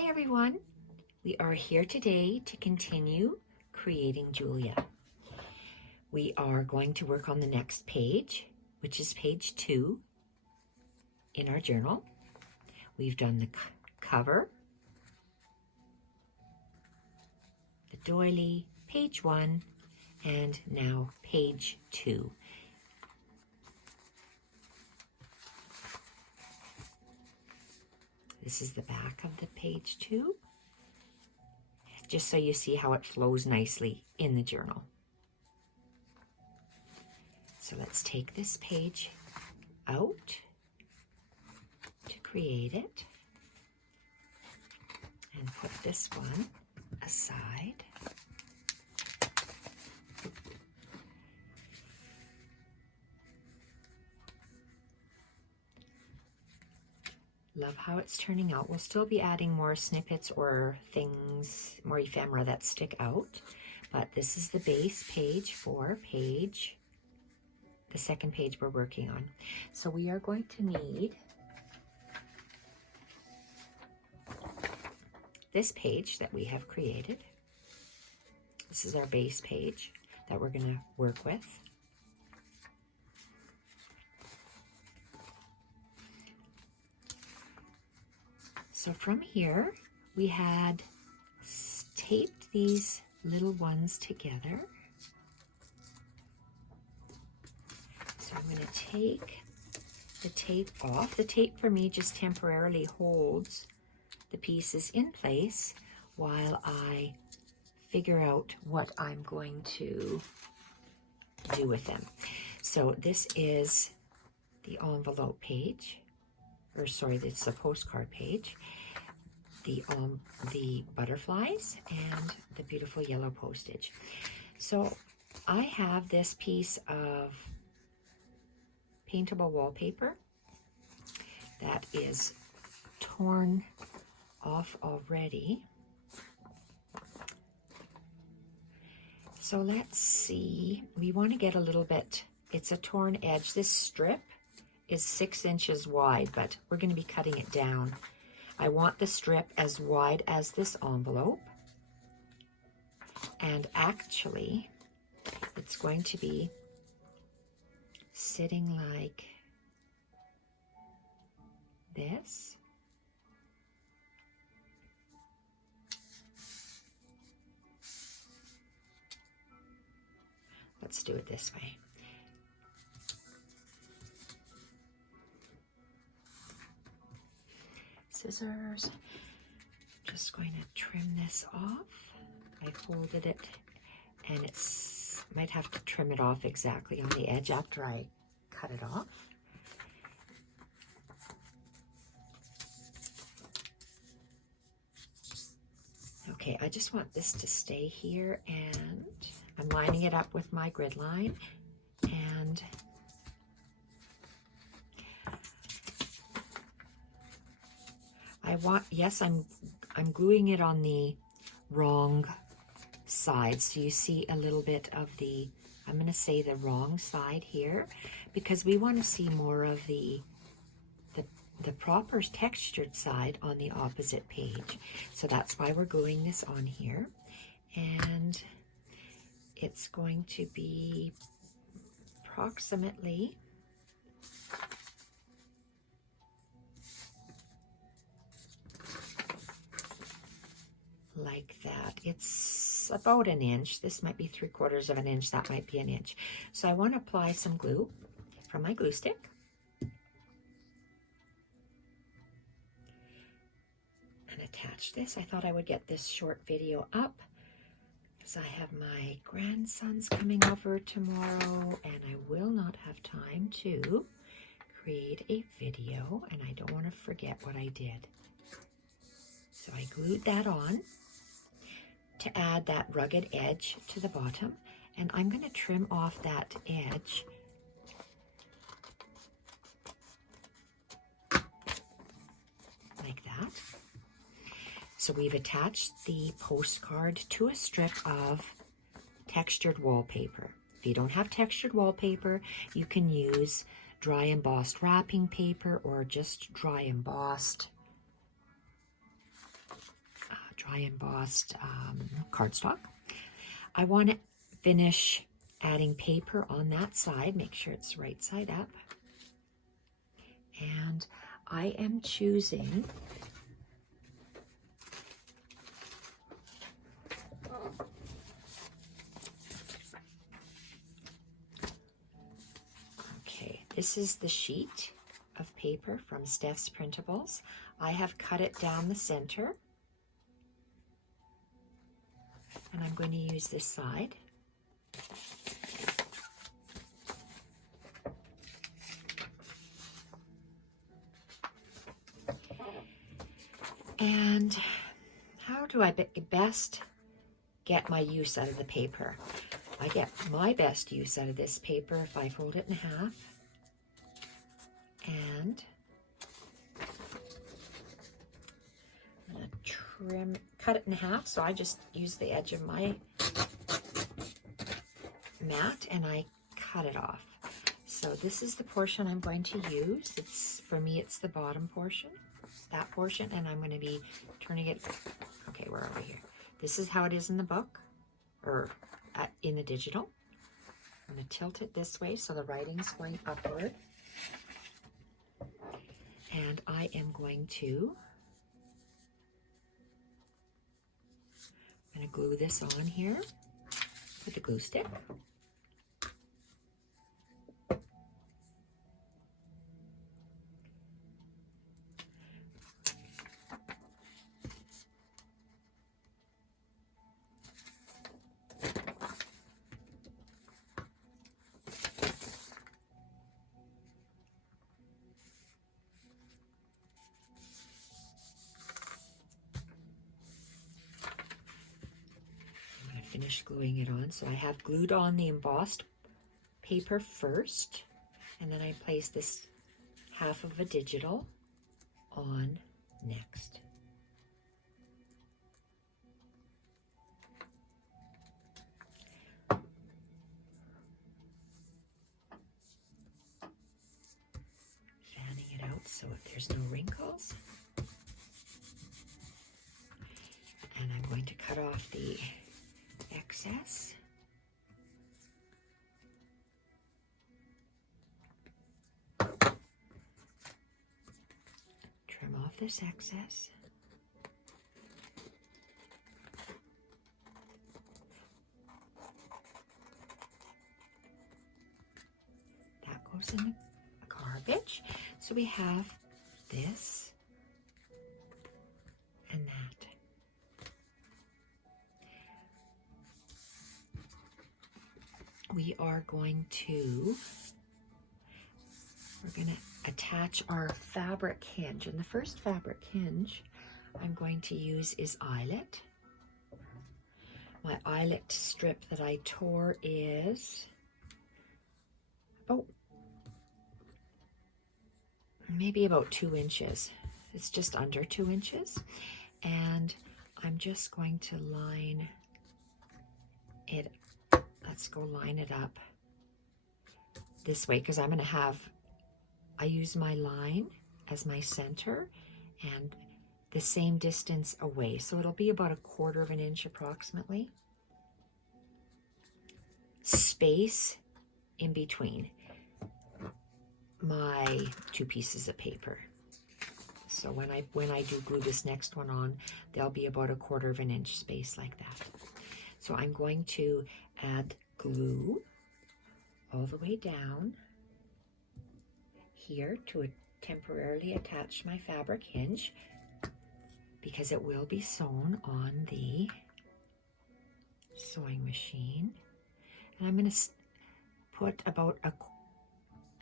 Hi everyone, we are here today to continue creating Julia. We are going to work on the next page, which is page 2 in our journal. We've done the cover, the doily, page 1, and now page 2. This is the back of the page 2, just so you see how it flows nicely in the journal. So let's take this page out to create it and put this one aside. Love how it's turning out. We'll still be adding more snippets or things, more ephemera that stick out, but this is the base page for the second page we're working on. So we are going to need this page that we have created. This is our base page that we're going to work with. So from here, we had taped these little ones together. So I'm going to take the tape off. The tape for me just temporarily holds the pieces in place while I figure out what I'm going to do with them. So this is the envelope page. Or sorry, it's the postcard page, the butterflies, and the beautiful yellow postage. So I have this piece of paintable wallpaper that is torn off already. So let's see, we want to get a little bit, it's a torn edge. This strip is 6 inches wide, but we're going to be cutting it down. I want the strip as wide as this envelope, and actually it's going to be sitting like this. Let's do it this way. Scissors. Just going to trim this off. I folded it, and it's might have to trim it off exactly on the edge after I cut it off. Okay, I just want this to stay here, and I'm lining it up with my grid line, and yes, I'm gluing it on the wrong side. So you see a little bit of the, I'm going to say the wrong side here, because we want to see more of the proper textured side on the opposite page. So that's why we're gluing this on here. And it's going to be approximately like that. It's about an inch. This might be 3/4 of an inch. That might be an inch. So I want to apply some glue from my glue stick. And attach this. I thought I would get this short video up because I have my grandsons coming over tomorrow, and I will not have time to create a video, and I don't want to forget what I did. So I glued that on to add that rugged edge to the bottom, and I'm going to trim off that edge like that. So we've attached the postcard to a strip of textured wallpaper. If you don't have textured wallpaper, you can use dry embossed wrapping paper or just dry embossed dry embossed cardstock. I want to finish adding paper on that side. Make sure it's right side up. And I am choosing this is the sheet of paper from Steph's Printables. I have cut it down the center, and I'm going to use this side. And how do I best get my use out of the paper? I get my best use out of this paper if I fold it in half and I'm going to cut it in half. So I just use the edge of my mat and I cut it off. So this is the portion I'm going to use. For me, it's the bottom portion, that portion, and I'm going to be turning it. Okay, where are we here? This is how it is in the book, or in the digital. I'm going to tilt it this way so the writing's going upward. And I am going to glue this on here with a glue stick. Finish gluing it on. So I have glued on the embossed paper first, and then I place this half of a digital on next. Fanning it out so there's no wrinkles. And I'm going to cut off the excess. Trim off this excess. That goes in the garbage. So we have this and that. We're going to attach our fabric hinge, and the first fabric hinge I'm going to use is eyelet. My eyelet strip that I tore is maybe about 2 inches. It's just under 2 inches, and I'm just going to line it. Let's go line it up this way, because I use my line as my center and the same distance away. So it'll be about 1/4 of an inch approximately space in between my 2 pieces of paper. So when I do glue this next one on, there'll be about 1/4 of an inch space like that. So I'm going to add glue all the way down here to temporarily attach my fabric hinge, because it will be sewn on the sewing machine. And I'm going to put about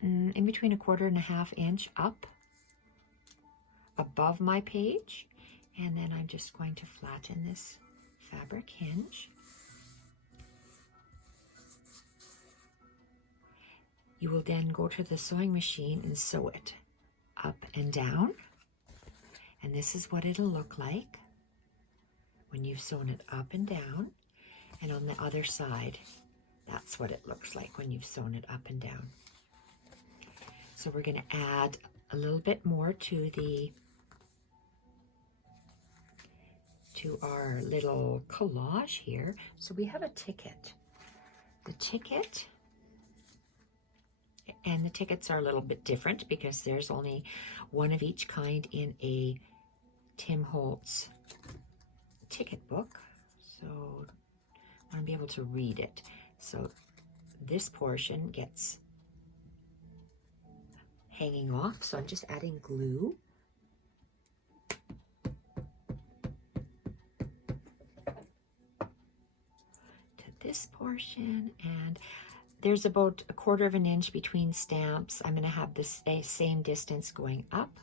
in between 1/4 and 1/2 inch up above my page, and then I'm just going to flatten this fabric hinge. You will then go to the sewing machine and sew it up and down. And this is what it'll look like when you've sewn it up and down. And on the other side, that's what it looks like when you've sewn it up and down. So we're going to add a little bit more to to our little collage here. So we have a ticket. The ticket, and the tickets are a little bit different because there's only one of each kind in a Tim Holtz ticket book. So I want to be able to read it. So this portion gets hanging off. So I'm just adding glue. This portion, and there's about 1/4 of an inch between stamps. I'm going to have this same distance going up.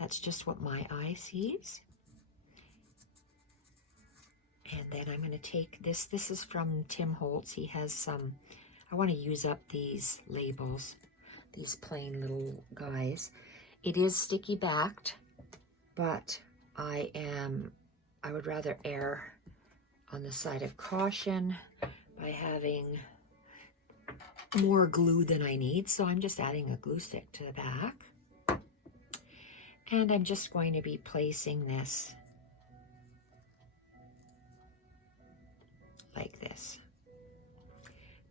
That's just what my eye sees. And then I'm going to take this. This is from Tim Holtz. He has some, I want to use up these labels, these plain little guys. It is sticky backed, but I would rather err on the side of caution by having more glue than I need. So I'm just adding a glue stick to the back. And I'm just going to be placing this like this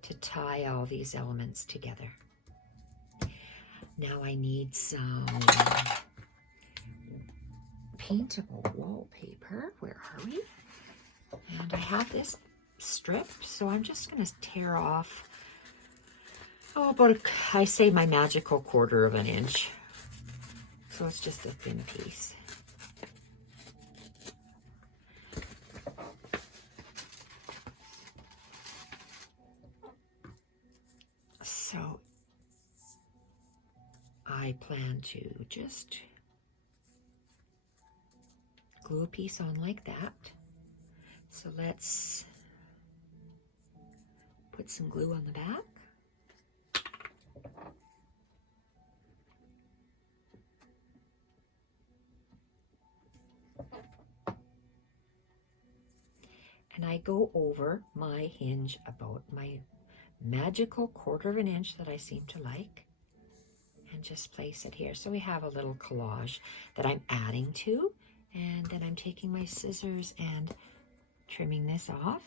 to tie all these elements together. Now I need some paintable wallpaper. Where are we? And I have this strip, so I'm just going to tear off, I say my magical 1/4 of an inch. So it's just a thin piece. So I plan to just glue a piece on like that. So let's put some glue on the back. And I go over my hinge about my magical 1/4 of an inch that I seem to like, and just place it here. So we have a little collage that I'm adding to, and then I'm taking my scissors and trimming this off.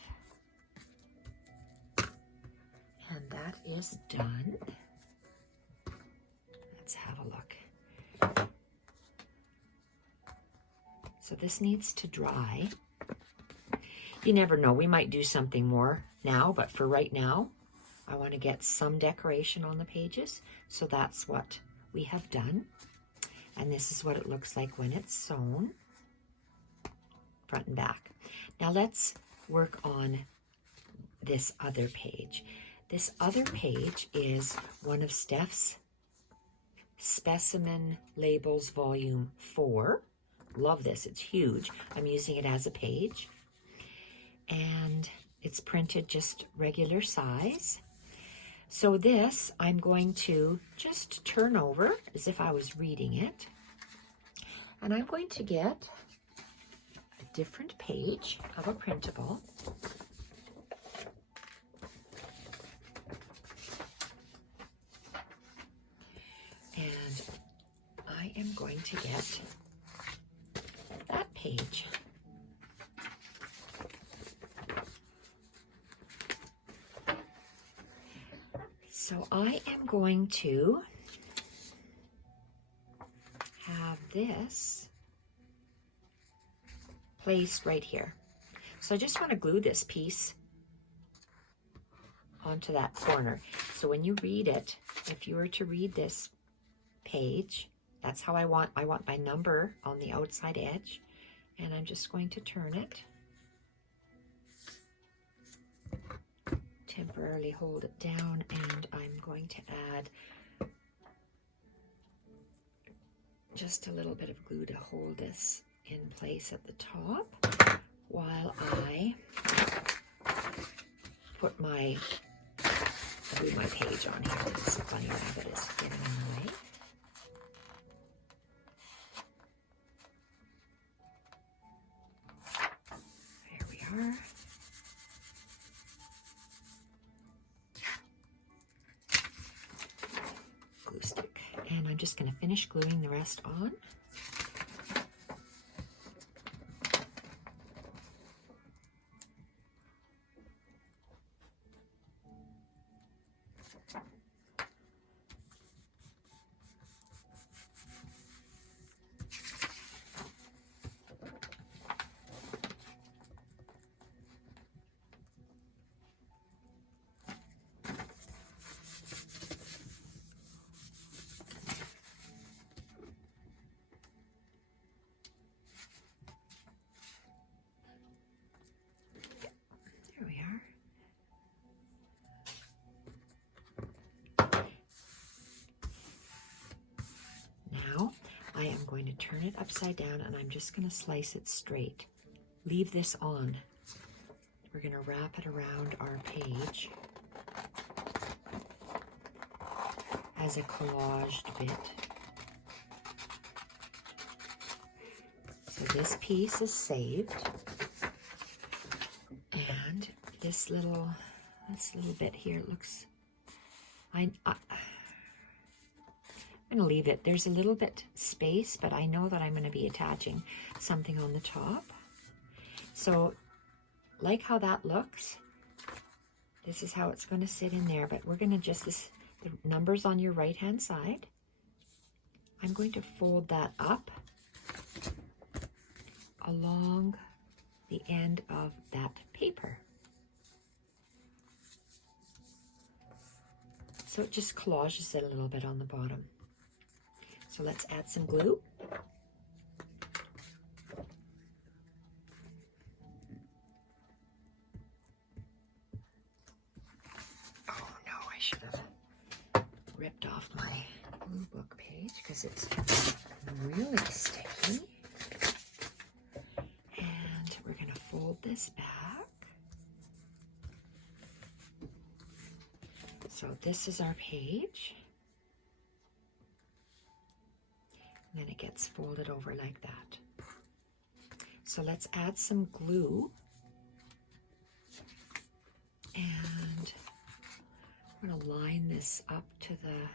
And that is done. Let's have a look. So this needs to dry. You never know, we might do something more now, but for right now, I want to get some decoration on the pages. So that's what we have done. And this is what it looks like when it's sewn, front and back. Now let's work on this other page. This other page is one of Steph's Specimen Labels Volume 4. Love this, it's huge. I'm using it as a page. And it's printed just regular size. So this, I'm going to just turn over as if I was reading it. And I'm going to get a different page of a printable. And I am going to get that page. So I am going to have this placed right here. So I just want to glue this piece onto that corner. So when you read it, if you were to read this page, that's how I want my number on the outside edge. And I'm just going to turn it. Temporarily hold it down, and I'm going to add just a little bit of glue to hold this in place at the top while I put my glue my page on here. This bunny rabbit is getting in the way. There we are. Stick, and I'm just going to finish gluing the rest on. I am going to turn it upside down and I'm just going to slice it straight. Leave this on. We're going to wrap it around our page as a collaged bit. So this piece is saved. And this little bit here looks, I'm going to leave it. There's a little bit space, but I know that I'm going to be attaching something on the top. So like how that looks, this is how it's going to sit in there, but we're going to just, the numbers on your right hand side, I'm going to fold that up along the end of that paper. So it just collages it a little bit on the bottom. So let's add some glue. Oh no, I should have ripped off my glue book page because it's really sticky. And we're going to fold this back. So this is our page. And then it gets folded over like that. So let's add some glue. And I'm going to line this up to the,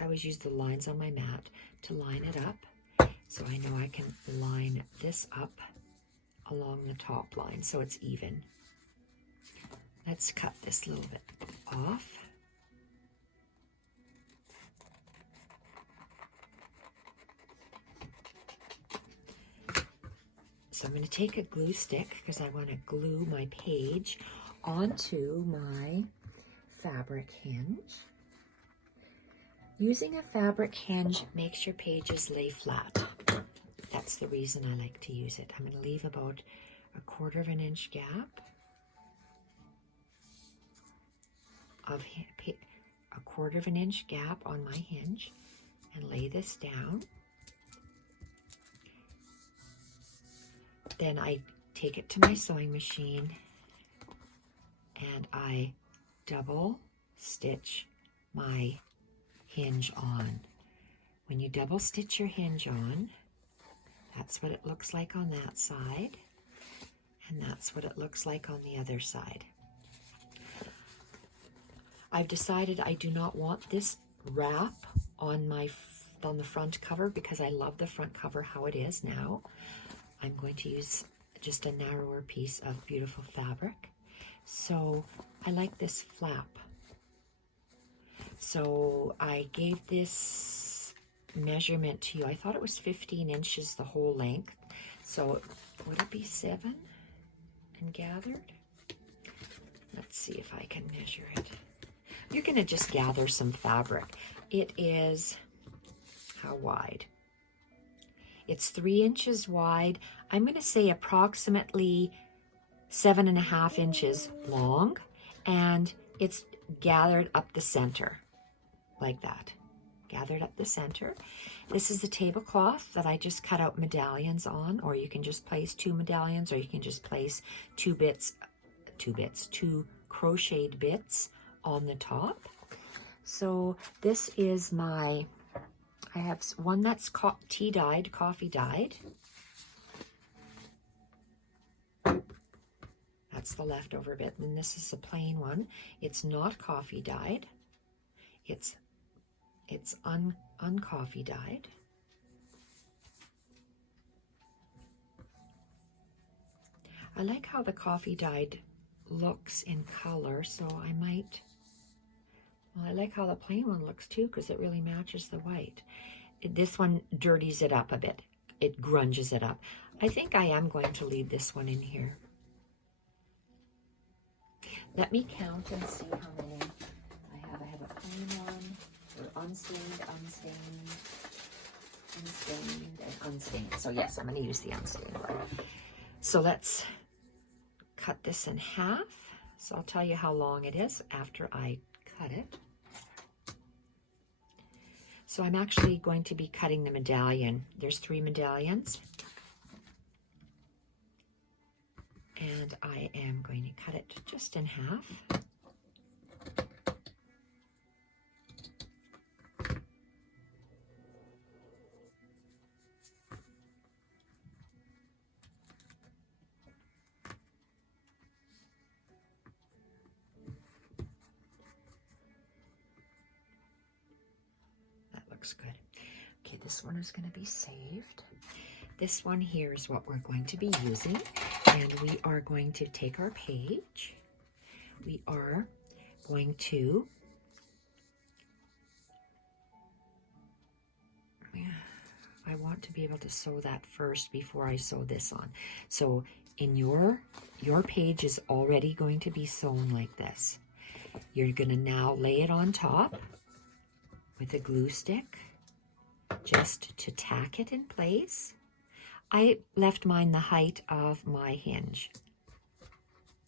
I always use the lines on my mat to line it up. So I know I can line this up along the top line so it's even. Let's cut this little bit off. So I'm going to take a glue stick because I want to glue my page onto my fabric hinge. Using a fabric hinge makes your pages lay flat. That's the reason I like to use it. I'm going to leave about 1/4 of an inch gap of 1/4 of an inch gap on my hinge and lay this down. Then I take it to my sewing machine and I double stitch my hinge on. When you double stitch your hinge on, that's what it looks like on that side, and that's what it looks like on the other side. I've decided I do not want this wrap on the front cover because I love the front cover how it is now. I'm going to use just a narrower piece of beautiful fabric. So I like this flap. So I gave this measurement to you. I thought it was 15 inches the whole length. So would it be 7 and gathered? Let's see if I can measure it. You're going to just gather some fabric. It is, how wide? It's 3 inches wide. I'm going to say approximately 7.5 inches long, and it's gathered up the center like that. Gathered up the center. This is the tablecloth that I just cut out medallions on, or you can just place 2 medallions, or you can just place 2 crocheted bits on the top. So this is my, I have one that's tea dyed, coffee dyed. That's the leftover bit. And this is the plain one. It's not coffee dyed. It's uncoffee dyed. I like how the coffee dyed looks in color, so I might, well, I like how the plain one looks too because it really matches the white. This one dirties it up a bit. It grunges it up. I think I am going to leave this one in here. Let me count and see how many I have. I have a plain one, or unstained, and unstained. So yes, I'm going to use the unstained one. So let's cut this in half. So I'll tell you how long it is after I cut it. So I'm actually going to be cutting the medallion. There's 3 medallions. And I am going to cut it just in half. That looks good. Okay, this one is going to be saved. This one here is what we're going to be using, and we are going to take our page. We are going to I want to be able to sew that first before I sew this on. So in your page is already going to be sewn like this. You're going to now lay it on top with a glue stick just to tack it in place. I left mine the height of my hinge.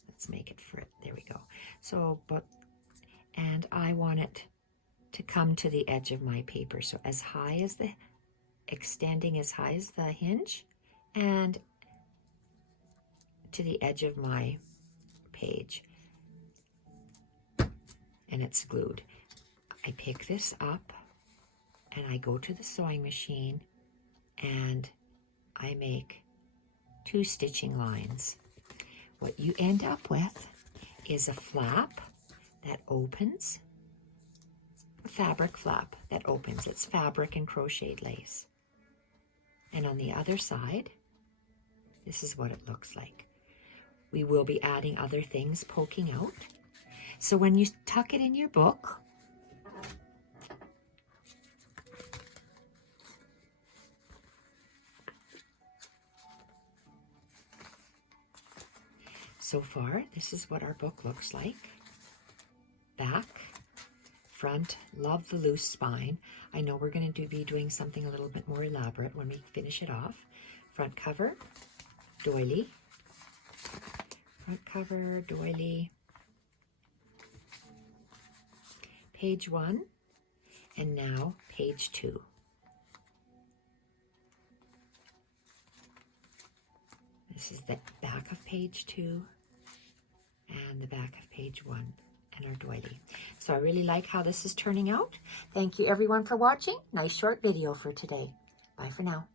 Let's make it for it. There we go. So, and I want it to come to the edge of my paper. So as high as extending as high as the hinge and to the edge of my page. And it's glued. I pick this up and I go to the sewing machine and I make 2 stitching lines. What you end up with is a flap that opens, a fabric flap that opens. It's fabric and crocheted lace. And on the other side, this is what it looks like. We will be adding other things poking out. So when you tuck it in your book, so far, this is what our book looks like. Back, front, love the loose spine. I know we're going to be doing something a little bit more elaborate when we finish it off. Front cover, doily. Front cover, doily. Page 1, and now page 2. This is the back of page 2 and the back of page 1 and our doily. So I really like how this is turning out. Thank you everyone for watching. Nice short video for today. Bye for now.